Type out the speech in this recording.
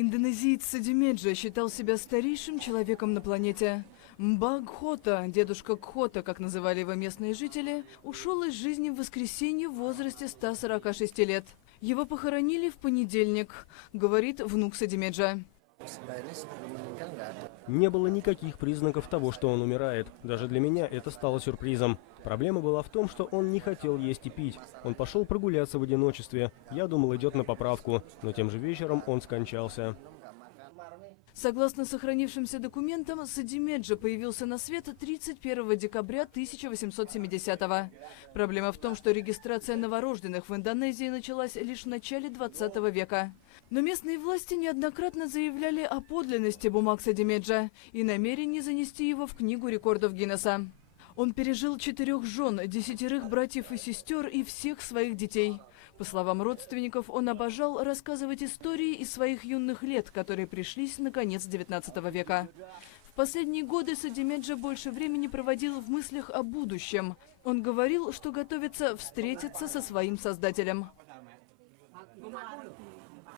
Индонезиец Садимеджа считал себя старейшим человеком на планете. Мбагхота, дедушка Кхота, как называли его местные жители, ушел из жизни в воскресенье в возрасте 146 лет. Его похоронили в понедельник, говорит внук Садимеджа. Не было никаких признаков того, что он умирает. Даже для меня это стало сюрпризом. Проблема была в том, что он не хотел есть и пить. Он пошел прогуляться в одиночестве. Я думал, идет на поправку, но тем же вечером он скончался. Согласно сохранившимся документам, Садимеджа появился на свет 31 декабря 1870-го. Проблема в том, что регистрация новорожденных в Индонезии началась лишь в начале 20 века. Но местные власти неоднократно заявляли о подлинности бумаг Садимеджа и намерении занести его в книгу рекордов Гиннесса. Он пережил 4 жен, 10 братьев и сестер и всех своих детей. По словам родственников, он обожал рассказывать истории из своих юных лет, которые пришлись на конец 19 века. В последние годы Садимеджа больше времени проводил в мыслях о будущем. Он говорил, что готовится встретиться со своим создателем.